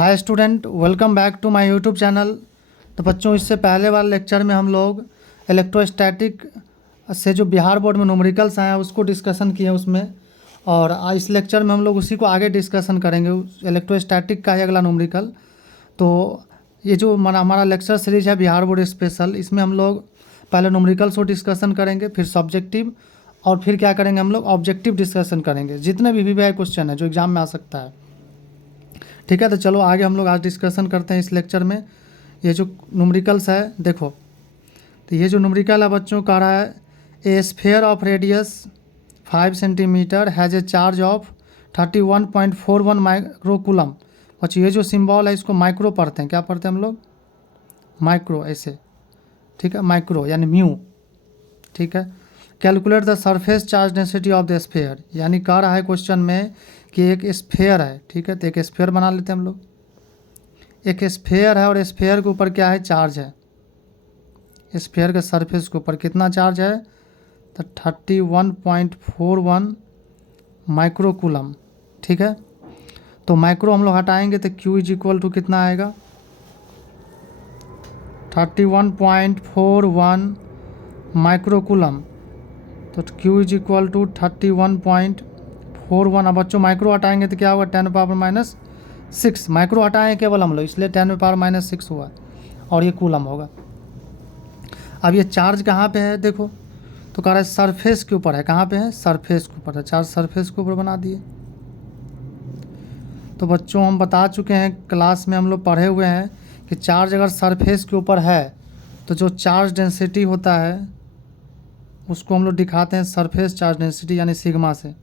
Hi student, welcome back to my YouTube channel. तो बच्चों, इससे पहले वाले लेक्चर में हम लोग इलेक्ट्रोस्टैटिक से जो बिहार बोर्ड में न्यूमेरिकल्स आए हैं उसको डिस्कशन किए उसमें, और इस लेक्चर में हम लोग उसी को आगे डिस्कशन करेंगे। इलेक्ट्रोस्टैटिक का है अगला न्यूमेरिकल। तो ये जो हमारा लेक्चर सीरीज है बिहार बोर्ड स्पेशल, इसमें हम लोग पहले न्यूमेरिकल्स को डिस्कशन करेंगे, फिर सब्जेक्टिव, और फिर क्या करेंगे हम लोग ऑब्जेक्टिव डिस्कशन करेंगे, जितने भी वीवीआई क्वेश्चन है जो एग्जाम में आ सकता है। ठीक है, तो चलो आगे हम लोग आज डिस्कशन करते हैं इस लेक्चर में। ये जो न्यूमेरिकल्स है देखो, तो ये जो न्यूमेरिकल है बच्चों कह रहा है a sphere of radius 5 centimetre has a charge of 31.41 microcoulomb. बच्चों ये जो सिंबल है इसको माइक्रो पढ़ते हैं। क्या पढ़ते हैं हम लोग? माइक्रो, ऐसे। ठीक है, माइक्रो यानी म्यू। ठीक है, calculate the surface charge density of the sphere, यानी कह रहा है क्वेश्चन में कि एक स्फेयर है। ठीक है, तो एक स्फेयर बना लेते हैं हम लोग। एक स्फेयर है और स्फेयर के ऊपर क्या है? चार्ज है। स्फेयर के सरफेस के ऊपर कितना चार्ज है? तो 31.41 माइक्रोकूलम। ठीक है, तो माइक्रो हम लोग हटाएंगे तो Q इज इक्वल टू कितना आएगा? 31.41 माइक्रोकूलम। तो Q इज इक्वल टू 31.41। अब बच्चों माइक्रो हटाएंगे तो क्या होगा? 10⁻⁻6। माइक्रो हटाएँ केवल हम लोग, इसलिए 10⁻⁻6 हुआ, और ये कूलम होगा। अब ये चार्ज कहाँ पे है देखो, तो कह रहा है सरफेस के ऊपर है। कहाँ पे है? सरफेस के ऊपर है। चार्ज सरफेस के ऊपर बना दिए। तो बच्चों हम बता चुके हैं, क्लास में हम लोग पढ़े हुए हैं कि चार्ज अगर सरफेस के ऊपर है तो जो चार्ज डेंसिटी होता है उसको हम लोग दिखाते हैं सरफेस चार्ज डेंसिटी यानी सिग्मा से।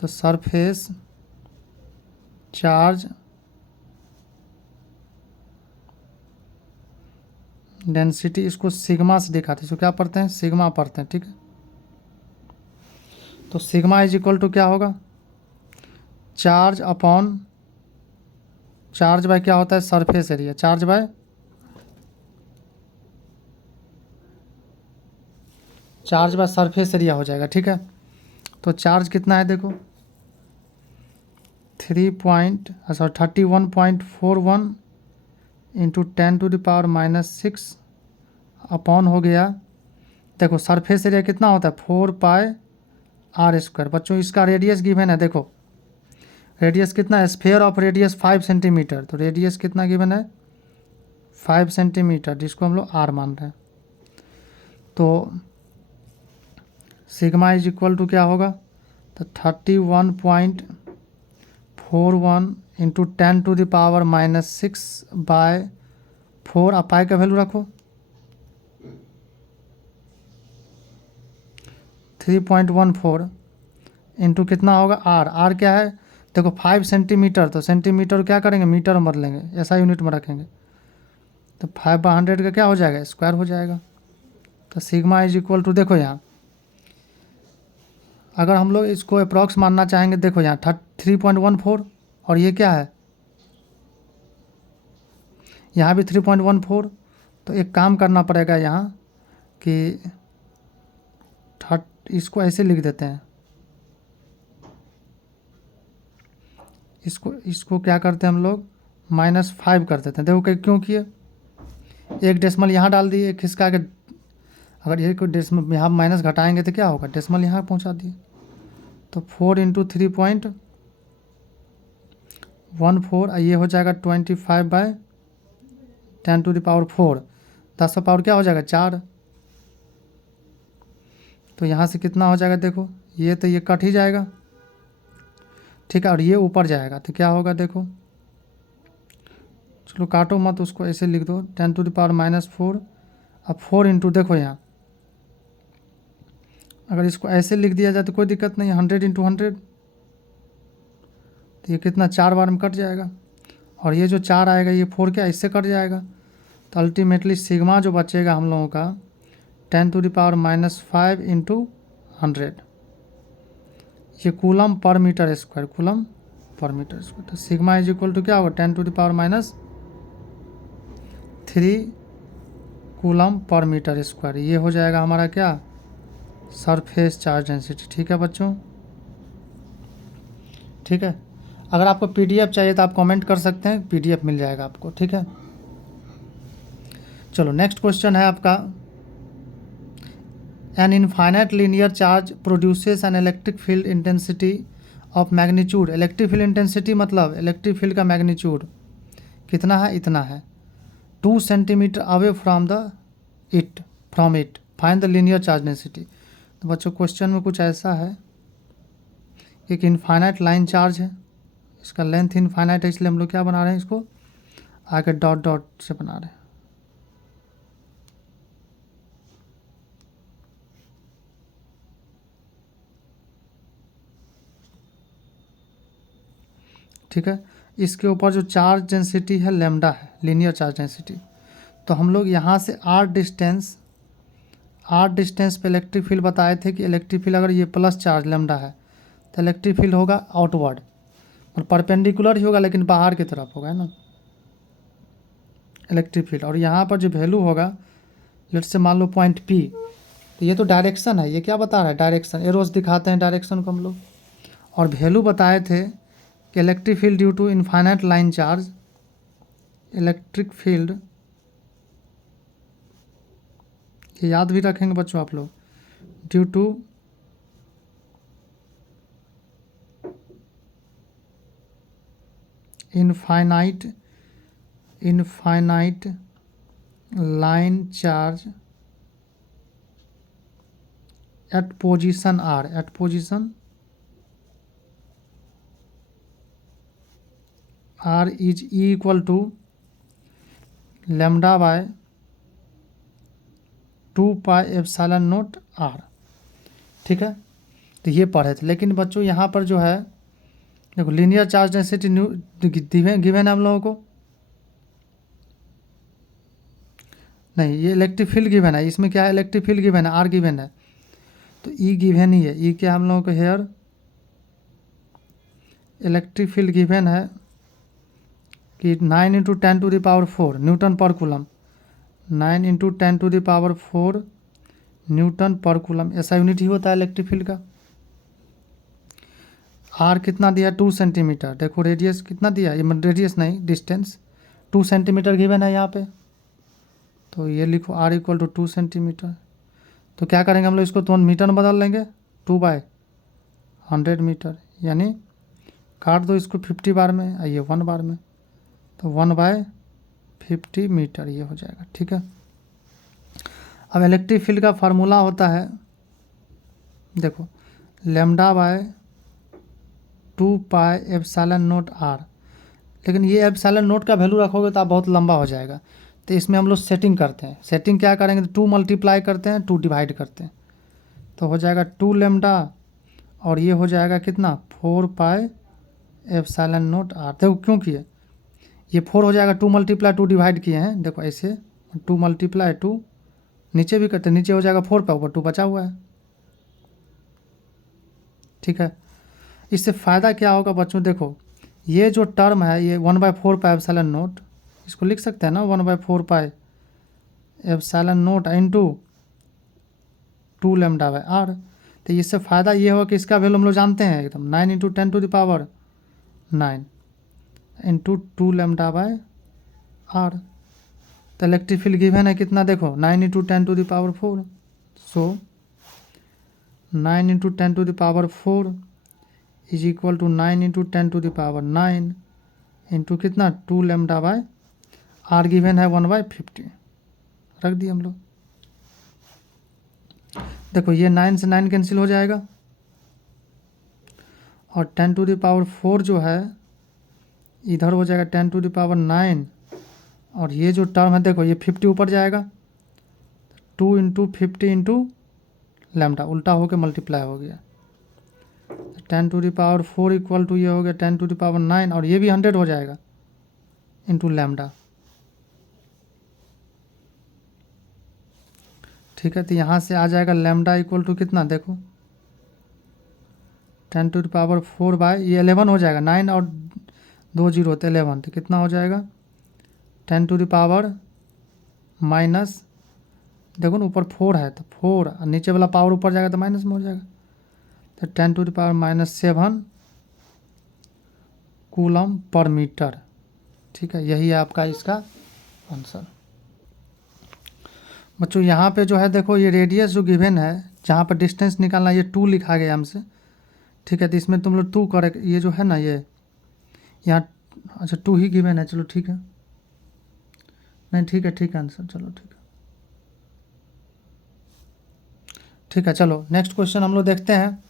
तो सरफेस चार्ज डेंसिटी इसको सिग्मा से दिखाते हैं। इसको क्या पढ़ते हैं? सिग्मा पढ़ते हैं। ठीक है, तो सिग्मा इज इक्वल टू क्या होगा? चार्ज अपॉन चार्ज बाय क्या होता है? Surface area. Charge by surface area हो जाएगा। ठीक है, तो चार्ज कितना है देखो, 31.41 इंटू 10⁻⁻6 अपॉन हो गया। देखो सरफेस एरिया कितना होता है? 4πr²। बच्चों इसका रेडियस गिवन है। देखो रेडियस कितना है? Sphere of radius 5 centimetre. तो रेडियस कितना गिवन है? 5 सेंटीमीटर, जिसको हम लोग r मान रहे हैं। तो सिग्मा इज इक्वल टू क्या होगा? तो 31.41 इंटू 10⁻⁻6 बाय 4। आप पाई का वैल्यू रखो, 3.14 इंटू कितना होगा? r क्या है देखो? 5 सेंटीमीटर। तो सेंटीमीटर क्या करेंगे? मीटर में बदलेंगे, ऐसा यूनिट में रखेंगे। तो 5/100 का क्या हो जाएगा? स्क्वायर हो जाएगा। तो सिग्मा इज इक्वल टू देखो यहाँ, अगर हम लोग इसको अप्रॉक्स मानना चाहेंगे, देखो यहाँ 3.14, और ये क्या है? यहाँ भी 3.14। तो एक काम करना पड़ेगा यहाँ कि इसको ऐसे लिख देते हैं। इसको क्या करते हैं हम लोग? -5 कर देते हैं। देखो क्यों किए? एक डेसिमल यहाँ डाल दिए, एक खिसका के। अगर ये कोई डेसिमल यहाँ माइनस घटाएंगे तो क्या होगा? डेसिमल यहाँ पहुँचा दिए। तो 4 इंटू 3.14, ये हो जाएगा 25/10⁴। 10 का पावर क्या हो जाएगा? 4। तो यहाँ से कितना हो जाएगा देखो, ये तो ये कट ही जाएगा। ठीक है, और ये ऊपर जाएगा तो क्या होगा देखो, चलो काटो मत, उसको ऐसे लिख दो 10⁻⁻4। अब 4 इंटू देखो यहाँ, अगर इसको ऐसे लिख दिया जाए तो कोई दिक्कत नहीं है, 100 इंटू 100। तो ये कितना? 4 बार में कट जाएगा, और ये जो 4 आएगा ये 4 क्या इससे कट जाएगा। तो अल्टीमेटली सिग्मा जो बचेगा हम लोगों का 10⁻⁻5 इंटू 100। ये coulomb per metre square, coulomb per metre square. तो सिग्मा इज इक्वल टू क्या होगा? 10⁻³ कूलम पर मीटर स्क्वायर। ये हो जाएगा हमारा क्या? Surface charge density. ठीक है बच्चों, ठीक है। अगर आपको पीडीएफ चाहिए तो आप कमेंट कर सकते हैं, पीडीएफ मिल जाएगा आपको, ठीक है। चलो नेक्स्ट क्वेश्चन है आपका, an infinite linear charge produces an electric field intensity of magnitude. Electric field intensity मतलब इलेक्ट्रिक फील्ड का मैग्नीट्यूड कितना है, इतना है, 2 centimetre away from it find the linear charge density. तो बच्चों क्वेश्चन में कुछ ऐसा है, एक इनफाइनाइट लाइन चार्ज है, इसका लेंथ इनफाइनाइट है, इसलिए हम लोग क्या बना रहे हैं, इसको आगे डॉट डॉट से बना रहे हैं। ठीक है, इसके ऊपर जो चार्ज डेंसिटी है लेमडा है, लीनियर चार्ज डेंसिटी। तो हम लोग यहाँ से आर डिस्टेंस पे इलेक्ट्रिक फील्ड बताए थे कि इलेक्ट्रिक फील्ड अगर ये प्लस चार्ज लेमडा है तो इलेक्ट्रिक फील्ड होगा आउटवर्ड, और परपेंडिकुलर ही होगा लेकिन बाहर की तरफ होगा, है ना इलेक्ट्रिक फील्ड। और यहाँ पर जो वैल्यू होगा, लेट्स से मान लो पॉइंट पी, तो ये तो डायरेक्शन है, ये क्या बता रहा है, डायरेक्शन, एरोस दिखाते हैं डायरेक्शन को हम लोग। और वैल्यू बताए थे कि electric field due to infinite line charge, electric field, ये याद भी रखेंगे बच्चों आप लोग, due to infinite line charge at position R, at position R is equal to lambda by 2 pi epsilon naught R. ठीक है, तो ये पढ़े थे। लेकिन बच्चों यहाँ पर जो है देखो, लीनियर चार्ज डेंसिटी गिवन है हम लोगों को, नहीं ये इलेक्ट्रिक फील्ड गिवन है, इसमें क्या है, इलेक्ट्रिक फील्ड गिवन है, आर गिवन है, तो ई गिवन ही है। ई क्या हम लोगों को हेयर इलेक्ट्रिक फील्ड गिवन है कि 9 × 10⁴ न्यूटन पर कूलम, 9 × 10⁴ न्यूटन पर कूलम, ऐसा यूनिट ही होता है इलेक्ट्रिक फील्ड का। आर कितना दिया, 2 सेंटीमीटर। देखो रेडियस कितना दिया, ये रेडियस नहीं, डिस्टेंस 2 सेंटीमीटर गिवन है यहाँ पे, तो ये लिखो आर इक्वल टू 2 सेंटीमीटर। तो क्या करेंगे हम लोग, इसको तो मीटर में बदल लेंगे, 2/100 मीटर, यानी काट दो इसको 50 बार में, ये 1 बार में, तो 1/50 मीटर ये हो जाएगा। ठीक है, अब इलेक्ट्रिक फील्ड का फार्मूला होता है, देखो lambda by 2 pi epsilon naught R. लेकिन ये एप्सिलॉन नॉट का वैल्यू रखोगे तो आप बहुत लंबा हो जाएगा, तो इसमें हम लोग सेटिंग करते हैं। सेटिंग क्या करेंगे, तो 2 मल्टीप्लाई करते हैं, 2 डिवाइड करते हैं, तो हो जाएगा 2 लेमडा, और ये हो जाएगा कितना, 4 पाई एप्सिलॉन नॉट आर। देखो क्यों किए, ये 4 हो जाएगा, 2 मल्टीप्लाई 2 डिवाइड किए हैं, देखो ऐसे 2 मल्टीप्लाई 2, नीचे भी करते हैं, नीचे हो जाएगा 4 पे, ऊपर 2 बचा हुआ है। ठीक है, इससे फ़ायदा क्या होगा बच्चों, देखो ये जो टर्म है ये 1/4 पाई एप्सिलॉन नॉट, इसको लिख सकते हैं ना 1/4 pi epsilon naught into 2 lambda by R. तो इससे फ़ायदा ये होगा कि इसका वैल्यू हम लोग जानते हैं एकदम, 9 × 10⁹ इंटू 2 लेमडा बाय आर। तो इलेक्ट्रिक फील्ड गिवन है कितना, देखो 9 × 10⁴, सो 9 × 10⁴ इज इक्वल टू 9 × 10⁹ इंटू कितना, 2 लेमडा बाय आर गिवन है 1/50, रख दिए हम लोग। देखो ये 9 से 9 कैंसिल हो जाएगा, और 10⁴ जो है इधर हो जाएगा 10⁹ और ये जो टर्म है देखो ये 50 ऊपर जाएगा, 2 × 50 × लेमडा उल्टा होकर मल्टीप्लाई हो गया, 10⁴ इक्वल टू ये हो गया 10⁹, और ये भी 100 हो जाएगा इंटू लेमडा। ठीक है, तो यहाँ से आ जाएगा लेमडा इक्वल टू कितना, देखो 10⁴ बाय ये 11 हो जाएगा, 9 और 2 0 तो 11, तो कितना हो जाएगा 10⁻, माइनस, देखो ना ऊपर 4 है तो 4, और नीचे वाला पावर ऊपर जाएगा तो माइनस में हो जाएगा, तो 10⁻⁻7 कूलम पर मीटर। ठीक है, यही है आपका इसका आंसर। बच्चों यहाँ पे जो है देखो, ये रेडियस जो गिवन है, जहाँ पर डिस्टेंस निकालना, ये 2 लिखा गया हमसे। ठीक है, तो इसमें तुम लोग 2 करेक्ट, ये जो है ना ये यहाँ, अच्छा 2 ही गिवन है, चलो ठीक है, नहीं ठीक है आंसर, चलो ठीक है। ठीक है, चलो नेक्स्ट क्वेश्चन हम लोग देखते हैं।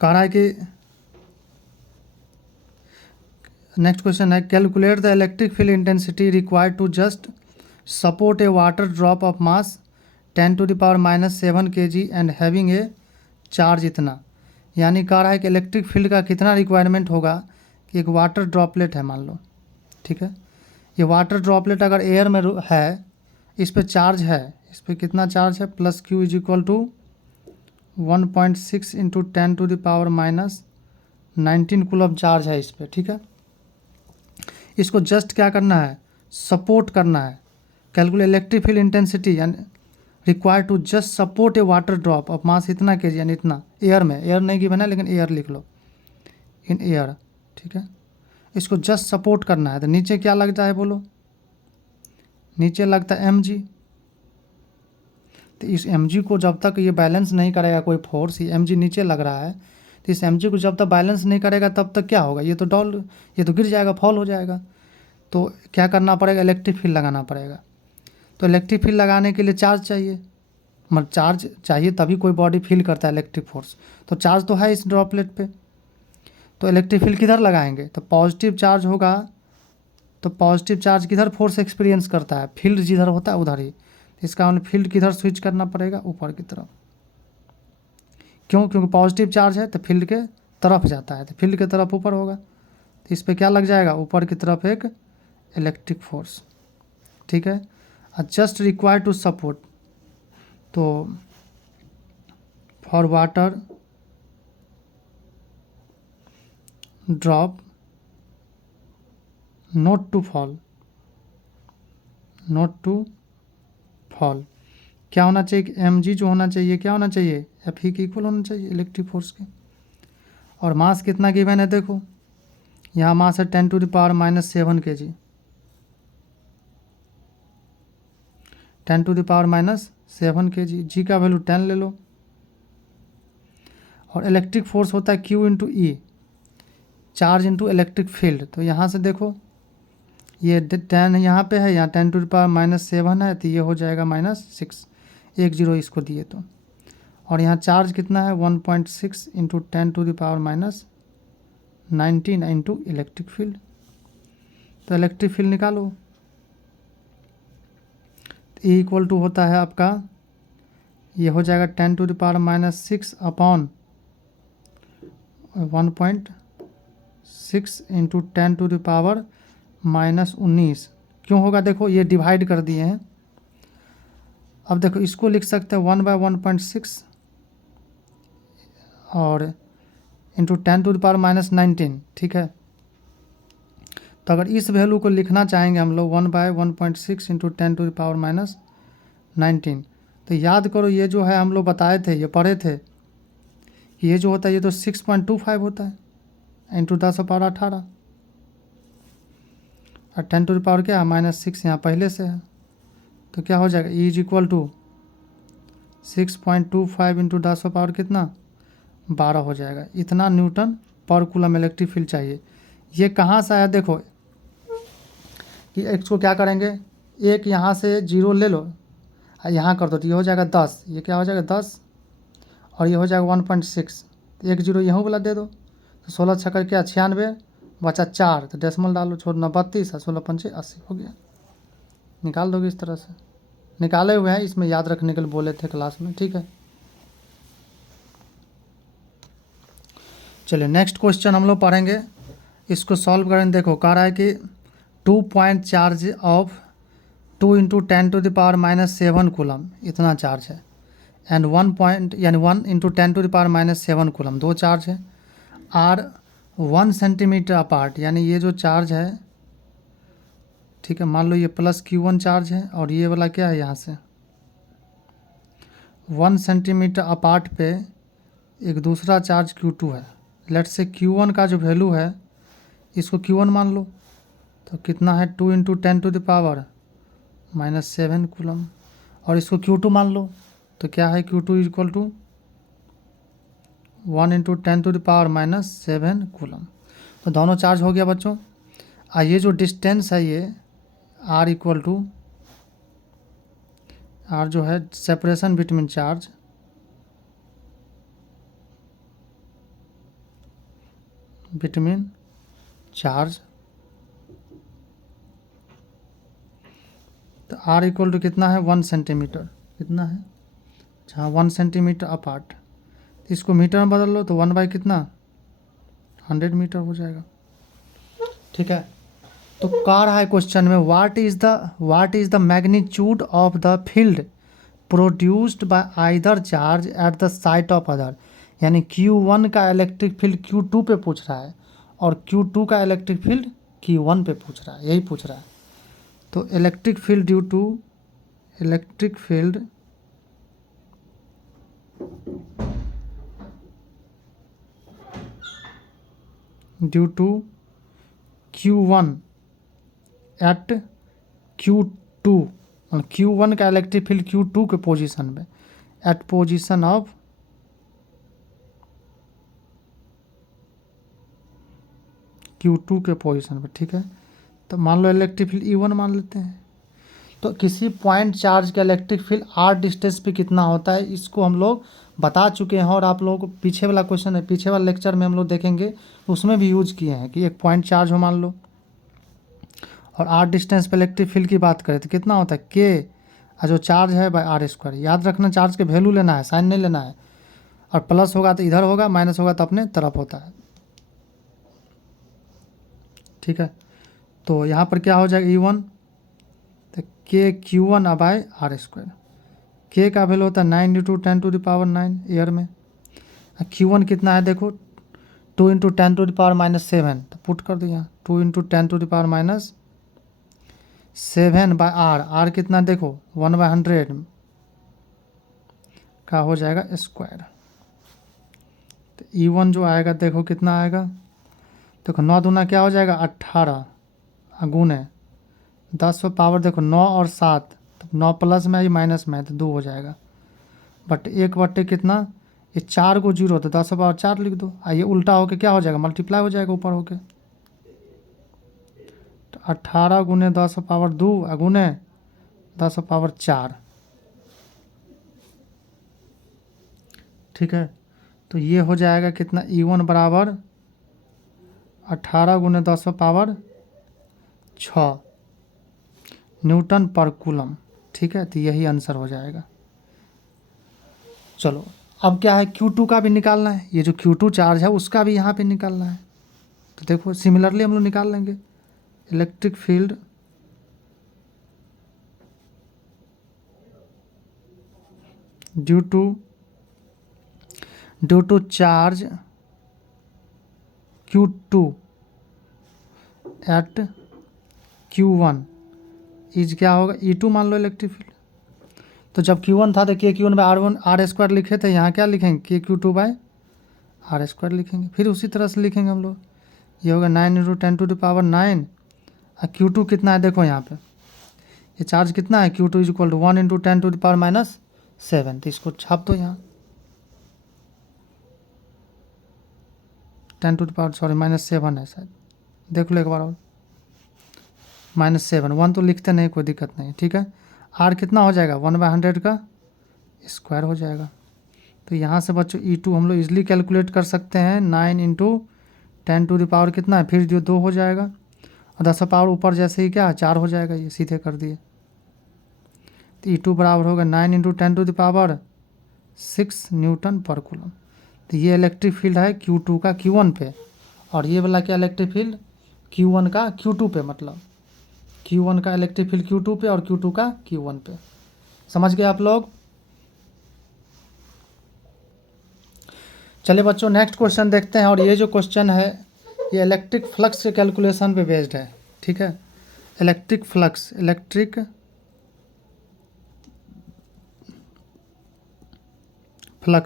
कह रहा है कि नेक्स्ट क्वेश्चन है, calculate the electric field intensity required to just support a water drop of mass 10⁻⁻7 kg and having a charge इतना। यानी कह रहा है कि इलेक्ट्रिक फील्ड का कितना रिक्वायरमेंट होगा कि एक वाटर ड्रॉपलेट है मान लो। ठीक है, ये वाटर ड्रॉपलेट अगर एयर में है, इस पे चार्ज है, इस पे कितना चार्ज है, plus Q is equal to 1.6 into 10⁻⁻19 coulomb charge है इस पे। ठीक है, इसको जस्ट क्या करना है, सपोर्ट करना है। कैलकुलेट इलेक्ट्रिक फील्ड इंटेंसिटी यानी required to just support a water drop of mass इतना kg, यानी इतना एयर में, एयर नहीं गिवन है लेकिन एयर लिख लो, इन एयर। ठीक है, इसको जस्ट सपोर्ट करना है, तो नीचे क्या लगता है बोलो, नीचे लगता है mg। तो इस mg को जब तक ये बैलेंस नहीं करेगा कोई फोर्स, ये mg नीचे लग रहा है, तो इस mg को जब तक बैलेंस नहीं करेगा तब तक क्या होगा, ये तो गिर जाएगा, फॉल हो जाएगा। तो क्या करना पड़ेगा, इलेक्ट्रिक फील्ड लगाना पड़ेगा। तो इलेक्ट्रिक फील्ड लगाने के लिए चार्ज चाहिए, मतलब चार्ज चाहिए तभी कोई बॉडी फील करता है इलेक्ट्रिक फोर्स। तो चार्ज तो है इस ड्रॉपलेट पे, तो इलेक्ट्रिक फील्ड किधर लगाएंगे, तो पॉजिटिव चार्ज होगा, तो पॉजिटिव चार्ज किधर फोर्स एक्सपीरियंस करता है, फील्ड जिधर होता है उधर ही। इसका मतलब फील्ड किधर स्विच करना पड़ेगा, ऊपर की तरफ। क्यों, क्योंकि पॉजिटिव चार्ज है तो फील्ड के तरफ जाता है, तो फील्ड के तरफ ऊपर होगा, तो इस पर क्या लग जाएगा, ऊपर की तरफ एक इलेक्ट्रिक फोर्स। ठीक है, जस्ट रिक्वायर टू सपोर्ट, तो for water drop not to fall, not to fall, क्या होना चाहिए, mg जो होना चाहिए क्या होना चाहिए, F के इक्वल होना चाहिए इलेक्ट्रिक फोर्स के। और मास कितना गिवन है देखो, यहाँ मास है 10⁻⁻7 kg, 10⁻⁻7 kg, जी का वैल्यू 10 ले लो। और इलेक्ट्रिक फोर्स होता है Q इंटू ई, चार्ज इंटू इलेक्ट्रिक फील्ड। तो यहाँ से देखो ये 10 यहाँ पे है, यहाँ 10⁻⁻7 है, तो ये हो जाएगा -6, 1 0 इसको दिए तो। और यहाँ चार्ज कितना है 1.6 इंटू 10⁻⁻19 इंटू इलेक्ट्रिक फील्ड। तो इलेक्ट्रिक फील्ड निकालो, तो E इक्वल टू होता है आपका, ये हो जाएगा 10⁻⁻6 अपॉन 1.6 इंटू 10⁻⁻19। क्यों होगा देखो, ये डिवाइड कर दिए हैं। अब देखो इसको लिख सकते हैं 1/1.6 और इंटू 10⁻⁻19। ठीक है, तो अगर इस वैल्यू को लिखना चाहेंगे हम लोग 1/1.6 इंटू 10⁻⁻19, तो याद करो ये जो है हम लोग बताए थे, ये पढ़े थे, ये जो होता है ये तो 6.25 होता है इंटू 10⁻18, और 10 क्या है -6 यहाँ पहले से है, तो क्या हो जाएगा, E is equal to 6.25 into 10 कितना 12 हो जाएगा। इतना न्यूटन पर कूलम इलेक्ट्रिक फील्ड चाहिए। ये कहाँ से आया देखो, कि इसको क्या करेंगे, एक यहाँ से 0 ले लो, यहाँ कर दो, तो ये हो जाएगा 10, ये क्या हो जाएगा 10, और ये हो जाएगा 1.6, तो 1 0 यहाँ वाला दे दो, तो 16 छक्का क्या 96, बचा 4, तो डेसिमल डालो, छोड़ना 32 है, 16 पंचे 80 हो गया। निकाल दोगे इस तरह से, निकाले हुए हैं, इसमें याद रखने के लिए बोले थे क्लास में। ठीक है, चलिए नेक्स्ट क्वेश्चन हम लोग पढ़ेंगे, इसको सॉल्व करेंगे। देखो कह रहा है कि 2 point charge of 2 into 10⁻⁻7 coulomb, इतना चार्ज है, एंड 1 पॉइंट यानी 1 इंटू 10⁻⁻7 कूलम, 2 चार्ज है, आर 1 सेंटीमीटर अपार्ट, यानी ये जो चार्ज है, ठीक है, मान लो ये प्लस Q1 चार्ज है, और ये वाला क्या है यहाँ से 1 सेंटीमीटर अपार्ट पे एक दूसरा चार्ज Q2 है, लेट से Q1 का जो वैल्यू है इसको Q1 मान लो, तो कितना है 2 इंटू 10⁻⁻7 कूलम। और इसको Q2 मान लो, तो क्या है Q2 equal to 1 into 10⁻⁻7 coulomb. तो दोनों चार्ज हो गया बच्चों। ये जो डिस्टेंस है ये R इक्वल टू R जो है सेपरेशन बिटवीन चार्ज, तो R इक्वल टू कितना है 1 सेंटीमीटर, कितना है जहाँ 1 सेंटीमीटर अपार्ट, इसको मीटर में बदल लो तो 1 बाई कितना 100 मीटर हो जाएगा। ठीक है, तो कह रहा है क्वेश्चन में what is the magnitude of the field produced by either charge at the site of other, यानी Q1 का इलेक्ट्रिक फील्ड Q2 पे पूछ रहा है और Q2 का इलेक्ट्रिक फील्ड Q1 पे पूछ रहा है, यही पूछ रहा है। तो electric field due to Q1 at Q2, मतलब Q1 का इलेक्ट्रिक फील्ड Q2 के पोजीशन में, एट पोजीशन ऑफ Q2 के पोजीशन पे। ठीक है, तो मान लो इलेक्ट्रिक फील्ड E1 मान लेते हैं। तो किसी पॉइंट चार्ज का इलेक्ट्रिक फील्ड R डिस्टेंस पे कितना होता है इसको हम लोग बता चुके हैं, और आप लोगों को पीछे वाला क्वेश्चन है, पीछे वाले लेक्चर में हम लोग देखेंगे तो उसमें भी यूज किए हैं कि एक पॉइंट चार्ज हो मान लो और R डिस्टेंस पे इलेक्ट्रिक फील्ड की बात करें तो कितना होता है K जो चार्ज है बाय R²। याद रखना चार्ज के वैल्यू लेना है, साइन नहीं लेना है, और प्लस होगा तो इधर होगा, माइनस होगा तो अपने तरफ होता है। ठीक है, तो यहाँ पर क्या हो जाएगा E1 तो KQ1 बाय R²। K का वैल्यू होता है 9 इंटू 10⁻9 ईयर में। Q1 कितना है देखो 2 इंटू 10⁻⁻7, तो पुट कर दिया 2 इंटू 10⁻⁻7 बाय R कितना देखो 1/100 का हो जाएगा स्क्वायर। तो E1 जो आएगा देखो कितना आएगा, देखो 9 दूना क्या हो जाएगा 18 गुने 10 पावर देखो 9 और 7, तो 9 प्लस में है माइनस में है तो 2 हो जाएगा, बट 1/, कितना ये 4 को 0 तो 10 पावर 4 लिख दो। ये उल्टा होके क्या हो जाएगा मल्टीप्लाई हो जाएगा ऊपर होके, तो 18 गुने 10 पावर 2 गुने 10 पावर 4। ठीक है, तो ये हो जाएगा कितना E1 बराबर 18 गुने 10 पावर 6 न्यूटन पर कूलम। ठीक है, तो यही आंसर हो जाएगा। चलो अब क्या है Q2 का भी निकालना है, ये जो Q2 चार्ज है उसका भी यहाँ पे निकालना है। तो देखो सिमिलरली हम लोग निकाल लेंगे electric field due to charge Q2 at Q1 is क्या होगा E2 मान लो इलेक्ट्रिक फील्ड। तो जब Q1 था तो KQ1 बाय R² लिखे थे, यहाँ क्या लिखेंगे KQ2 बाय R² लिखेंगे। फिर उसी तरह से लिखेंगे हम लोग, ये होगा 9 इंटू 10⁻9 और Q2 कितना है देखो यहाँ पे ये चार्ज कितना है Q2 is equal to 1 into 10⁻⁻7, तो इसको छाप दो यहाँ -7 है शायद, देख लो एक बार और -7 1 तो लिखते नहीं कोई दिक्कत नहीं। ठीक है, R कितना हो जाएगा 1/100 का स्क्वायर हो जाएगा। तो यहाँ से बच्चों E2 हम लोग इजीली कैलकुलेट कर सकते हैं 9 इंटू 10⁻, कितना है फिर जो 2 हो जाएगा और 10 पावर ऊपर जैसे ही क्या 4 हो जाएगा, ये सीधे कर दिए। तो E2 बराबर होगा 9 इंटू 10⁻6 न्यूटन पर कूलम। तो ये इलेक्ट्रिक फील्ड है Q2 का Q1 पे, और ये वाला क्या इलेक्ट्रिक फील्ड Q1 का Q2 पे, मतलब Q1 का इलेक्ट्रिक फील्ड Q2 पे और Q2 का Q1 पे। समझ गए आप लोग। चलिए बच्चों नेक्स्ट क्वेश्चन देखते हैं, और ये जो क्वेश्चन है ये इलेक्ट्रिक फ्लक्स के कैलकुलेशन पे बेस्ड है। ठीक है, इलेक्ट्रिक फ्लक्स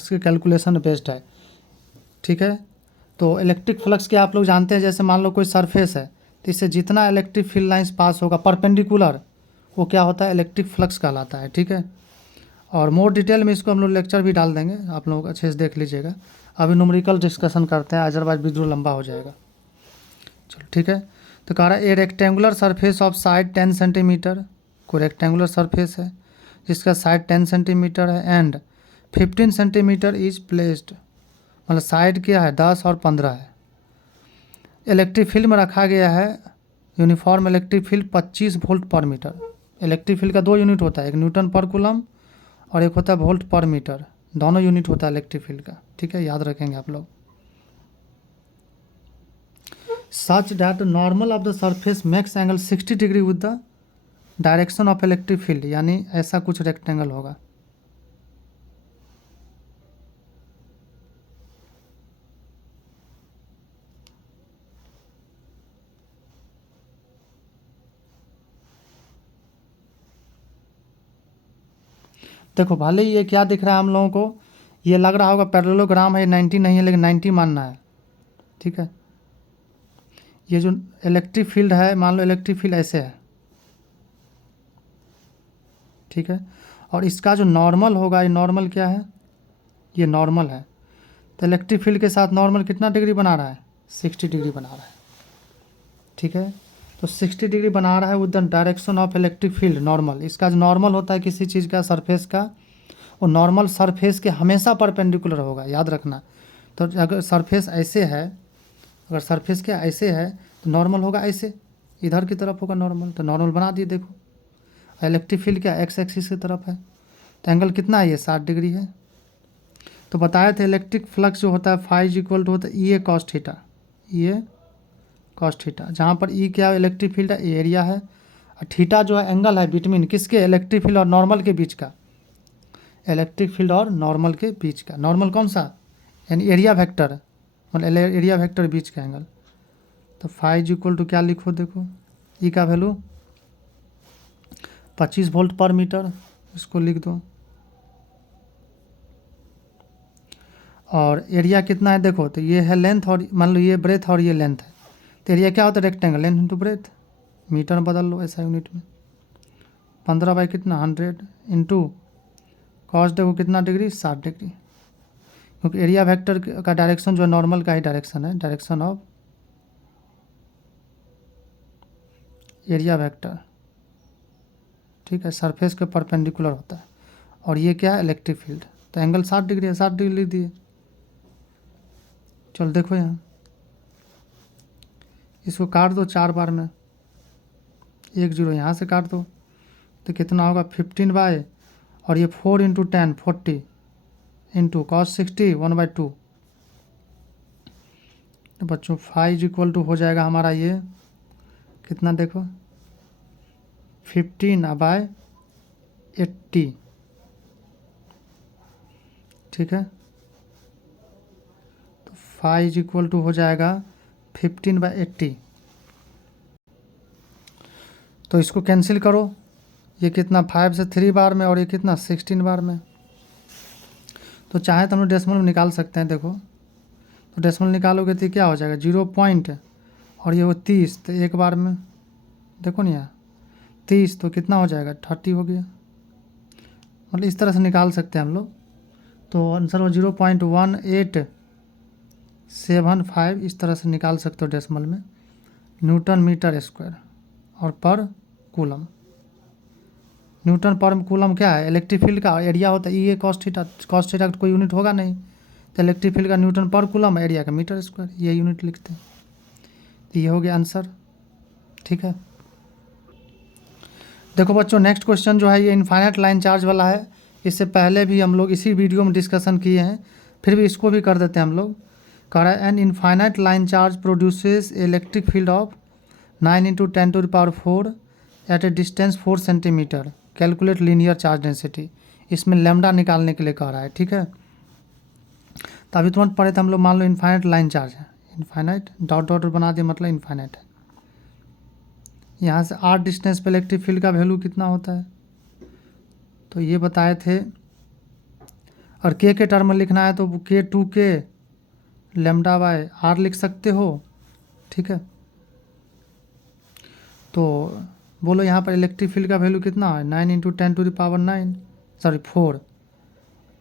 के कैलकुलेशन बेस्ड है। ठीक है, तो इलेक्ट्रिक फ्लक्स के आप लोग जानते हैं, जैसे मान लो कोई सरफेस है तो इससे जितना इलेक्ट्रिक फील्ड लाइंस पास होगा परपेंडिकुलर, वो क्या होता है, इलेक्ट्रिक फ्लक्स कहलाता है। ठीक है, और मोर डिटेल में इसको हम लोग लेक्चर भी डाल देंगे, आप लोग अच्छे से देख लीजिएगा। अभी न्यूमेरिकल डिस्कशन करते हैं, अदरवाइज वीडियो लंबा हो जाएगा। चलो ठीक है, तो कह रहा है ए rectangular surface of side 10 centimetre, कोई रेक्टेंगुलर सरफेस है जिसका साइड 10 सेंटीमीटर है एंड 15 सेंटीमीटर इज प्लेस्ड, मतलब साइड क्या है 10 और 15 है। इलेक्ट्रिक फील्ड में रखा गया है यूनिफॉर्म इलेक्ट्रिक फील्ड 25 वोल्ट पर मीटर। इलेक्ट्रिक फील्ड का 2 यूनिट होता है, एक न्यूटन पर कूलम और एक होता है वोल्ट पर मीटर, दोनों यूनिट होता है इलेक्ट्रिक फील्ड का। ठीक है, याद रखेंगे आप लोग। Such that normal of the surface makes angle 60 degree with the direction of electric field, यानी ऐसा कुछ रेक्टेंगल होगा। देखो भले ही ये क्या दिख रहा है हम लोगों को, ये लग रहा होगा पैरेललोग्राम है, 90 नहीं है, लेकिन 90 मानना है। ठीक है, ये जो इलेक्ट्रिक फील्ड है, मान लो इलेक्ट्रिक फील्ड ऐसे है। ठीक है, और इसका जो नॉर्मल होगा, ये नॉर्मल क्या है, ये नॉर्मल है। तो इलेक्ट्रिक फील्ड के साथ नॉर्मल कितना डिग्री बना रहा है, 60 डिग्री बना रहा है। ठीक है, तो 60 डिग्री बना रहा है with the direction of electric field normal. इसका जो नॉर्मल होता है किसी चीज़ का सरफेस का, वो नॉर्मल सरफेस के हमेशा परपेंडिकुलर होगा, याद रखना। तो अगर सरफेस ऐसे है, अगर सरफेस के ऐसे है तो नॉर्मल होगा ऐसे, इधर की तरफ होगा नॉर्मल, तो नॉर्मल बना दिए। देखो इलेक्ट्रिक फील्ड क्या एक्स एक्सिस की तरफ है, तो एंगल कितना है, ये 60 डिग्री है। तो बताए थे इलेक्ट्रिक फ्लक्स जो होता है फाइज इक्वल टू होता है ई ए कॉस थीटा, ये कॉस थीटा, जहाँ पर ई क्या इलेक्ट्रिक फील्ड है, एरिया है, और थीटा जो है एंगल है बिटवीन किसके, इलेक्ट्रिक फील्ड और नॉर्मल के बीच का, इलेक्ट्रिक फील्ड और नॉर्मल के बीच का। नॉर्मल कौन सा, यानी एरिया वेक्टर, मतलब एरिया वेक्टर बीच का एंगल। तो फाइज इक्वल टू क्या लिखो, देखो ई का वैल्यू 25 वोल्ट पर मीटर, इसको लिख दो। और एरिया कितना है देखो, तो ये है लेंथ, और मान लो ये ब्रेथ और ये लेंथ है। तो एरिया क्या होता है, rectangle, length into breath, metre में बदल लो ऐसा यूनिट में। 15 बाई कितना 100 इंटू कॉस देखो कितना डिग्री 60 डिग्री, क्योंकि एरिया वेक्टर का डायरेक्शन जो है नॉर्मल का ही डायरेक्शन है, डायरेक्शन ऑफ एरिया वेक्टर। ठीक है, सरफेस के परपेंडिकुलर होता है, और ये क्या है इलेक्ट्रिक फील्ड। तो एंगल 60 डिग्री है, 60 डिग्री लिख दिए। चलो देखो यहाँ, इसको काट दो 4 बार में, 1 0 यहाँ से काट दो, तो कितना होगा 15 बाय, और ये 4 इंटू 10 40 इंटू कॉस 60 1/2। तो बच्चों 5 इक्वल टू हो जाएगा हमारा ये कितना, देखो 15/80। ठीक है, तो 5 इक्वल टू हो जाएगा 15/80। तो इसको कैंसिल करो, ये कितना 5 से 3 बार में, और ये कितना 16 बार में। तो चाहे तो हम लोग डेसिमल में निकाल सकते हैं। देखो तो डेसिमल निकालोगे तो क्या हो जाएगा 0 पॉइंट, और ये वो 30, तो 1 बार में देखो ना यहाँ 30, तो कितना हो जाएगा 30 हो गया। मतलब इस तरह से निकाल सकते हैं हम लोग। तो आंसर हो 0.1875, इस तरह से निकाल सकते हो डेसिमल में, न्यूटन मीटर स्क्वायर और पर कूलम। न्यूटन पर कूलम क्या है, इलेक्ट्रिक फील्ड का एरिया होता है ई ए कॉस थीटा, कॉस थीटा का कोई यूनिट होगा नहीं, तो इलेक्ट्रिक फील्ड का न्यूटन पर कूलम, एरिया का मीटर स्क्वायर, ये यूनिट लिखते हैं। तो ये हो गया आंसर। ठीक है, देखो बच्चों नेक्स्ट क्वेश्चन जो है ये इनफाइनाइट लाइन चार्ज वाला है। इससे पहले भी हम लोग इसी वीडियो में डिस्कशन किए हैं, फिर भी इसको भी कर देते हैं हम लोग। कह रहा है an infinite line charge produces electric field of 9 × 10⁴ at a distance 4 centimetre, calculate linear charge density. इसमें लैम्डा निकालने के लिए कह रहा है। ठीक है, तो अभी तुरंत पढ़े थे हम लोग, मान लो इनफाइनाइट लाइन चार्ज है, इनफाइनाइट डॉट डॉट बना दिए मतलब इनफाइनाइट है। यहाँ से r डिस्टेंस पे इलेक्ट्रिक फील्ड का वैल्यू कितना होता है, तो ये बताए थे। और k के टर्म में लिखना है तो k 2k lambda by are लिख सकते हो, ठीक है। तो बोलो यहाँ पर इलेक्ट्रिक फील्ड का वैल्यू कितना है, 9 × 10⁹, सॉरी 4,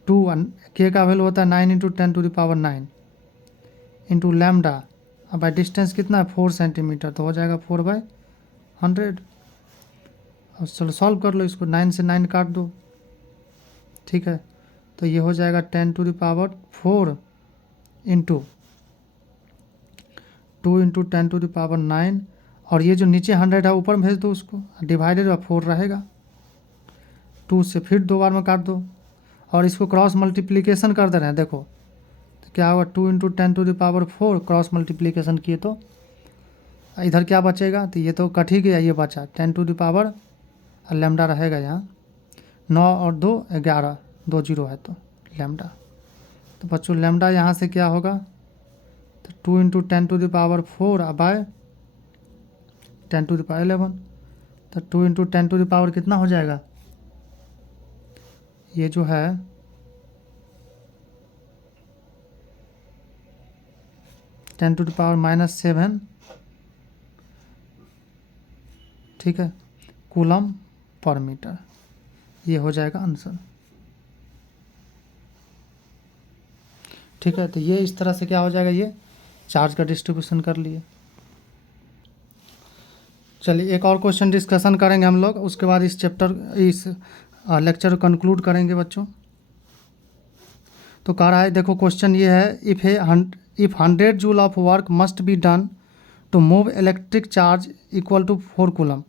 2 के का वैल्यू होता है 9 × 10⁹ इंटू लेमडा, अब बाई डिस्टेंस कितना है 4 सेंटीमीटर, तो हो जाएगा 4/100। अब चलो सॉल्व कर लो इसको, 9 से 9 काट दो, ठीक है। तो ये हो जाएगा 10⁴ इंटू 2 × 10⁹, और ये जो नीचे 100 है ऊपर भेज दो उसको, डिवाइडेड बाई 4 रहेगा। 2 से फिर 2 बार में काट दो, और इसको क्रॉस मल्टीप्लिकेशन कर दे रहे हैं, देखो तो क्या होगा 2 × 10⁴ क्रॉस मल्टीप्लिकेशन किए तो इधर क्या बचेगा, तो ये तो कट ही गया, ये बचा 10⁻, और लेमडा रहेगा यहाँ 9 और 2 11, 2 0 है तो लेमडा। तो बच्चों लेमडा यहाँ से क्या होगा, तो 2 × 10⁴ बाय 10⁻11, तो 2 × 10⁻, कितना हो जाएगा, ये जो है 10⁻⁻7, ठीक है, कूलम पर मीटर, ये हो जाएगा आंसर, ठीक है। तो ये इस तरह से क्या हो जाएगा, ये चार्ज का डिस्ट्रीब्यूशन कर लिए। चलिए एक और क्वेश्चन डिस्कशन करेंगे हम लोग, उसके बाद इस लेक्चर को कंक्लूड करेंगे बच्चों। तो कह रहा है, देखो क्वेश्चन ये है, if 100 joule of work must be done to move electric charge equal to 4 coulomb.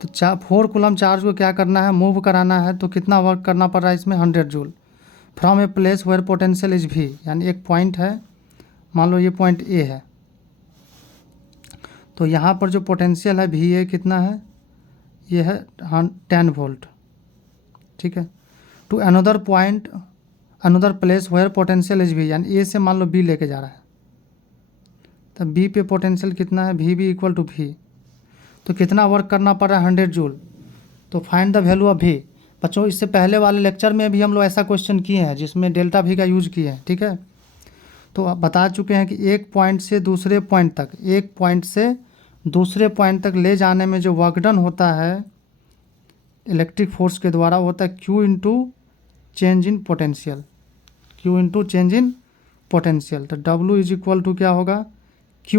तो 4 कूलम चार्ज को क्या करना है, मूव कराना है, तो कितना वर्क करना पड़ रहा है इसमें, 100 joule from a place where potential is भी, यानी एक पॉइंट है, मान लो ये पॉइंट ए है, तो यहाँ पर जो पोटेंशियल है भी ए कितना है, ये है 10 वोल्ट, ठीक है। To another point another place where potential is भी, यानी ए से मान लो बी लेके जा रहा है, तब बी पे पोटेंशियल कितना है, भी इक्वल टू भी, तो कितना वर्क करना पड़ रहा है 100 जूल, तो फाइंड द वैल्यू ऑफ भी। बच्चों इससे पहले वाले लेक्चर में भी हम लोग ऐसा क्वेश्चन किए हैं जिसमें डेल्टा भी का यूज किए हैं, ठीक है। तो आप बता चुके हैं कि एक पॉइंट से दूसरे पॉइंट तक ले जाने में जो वर्क डन होता है इलेक्ट्रिक फोर्स के द्वारा, होता है Q × change in potential, Q × change in potential. तो W इज इक्वल टू क्या होगा, Q,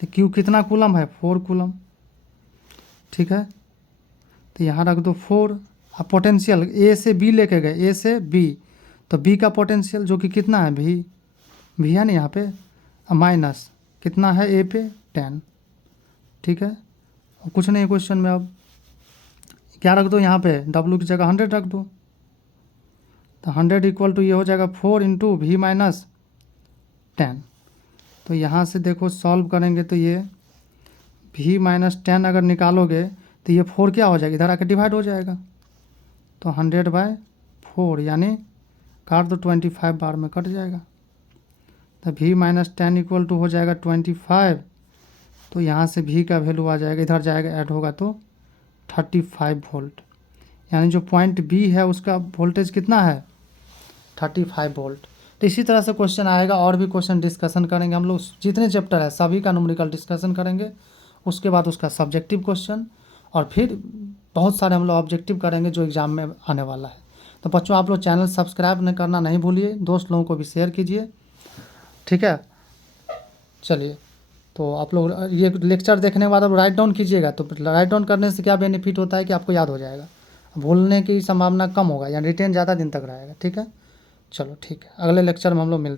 तो Q कितना कूलम है, 4 कूलम, ठीक है। तो यहाँ रख दो 4, अब पोटेंशियल ए से बी लेके गए, ए से बी, तो बी का पोटेंशियल जो कि कितना है, भी है ना यहाँ पे, माइनस कितना है ए पे 10, ठीक है। और कुछ नहीं क्वेश्चन में, अब क्या रख दो यहाँ पे, W की जगह 100 रख दो, तो 100 इक्वल टू ये हो जाएगा 4 × V - 10। तो यहाँ से देखो सॉल्व करेंगे तो ये V - 10 अगर निकालोगे तो ये 4 क्या हो जाएगा, इधर आके डिवाइड हो जाएगा, तो 100/4 यानी काट दो, 25 बार में कट जाएगा, तो V - 10 इक्वल टू हो जाएगा 25। तो यहाँ से V का वैल्यू आ जाएगा, इधर जाएगा ऐड होगा तो 35 वोल्ट, यानी जो पॉइंट B है उसका वोल्टेज कितना है, 35 वोल्ट। तो इसी तरह से क्वेश्चन आएगा, और भी क्वेश्चन डिस्कशन करेंगे हम लोग, जितने चैप्टर है सभी का न्यूमेरिकल डिस्कशन करेंगे, उसके बाद उसका सब्जेक्टिव क्वेश्चन, और फिर बहुत सारे हम लोग ऑब्जेक्टिव करेंगे जो एग्ज़ाम में आने वाला है। तो बच्चों आप लोग चैनल सब्सक्राइब नहीं करना नहीं भूलिए, दोस्त लोगों को भी शेयर कीजिए, ठीक है। चलिए, तो आप लोग ये लेक्चर देखने के बाद अब राइट डाउन कीजिएगा, तो राइट डाउन करने से क्या बेनिफिट होता है कि आपको याद हो जाएगा, भूलने की संभावना कम होगा, या रिटेन ज़्यादा दिन तक रहेगा, ठीक है। चलो ठीक है, अगले लेक्चर में हम लोग मिलते हैं।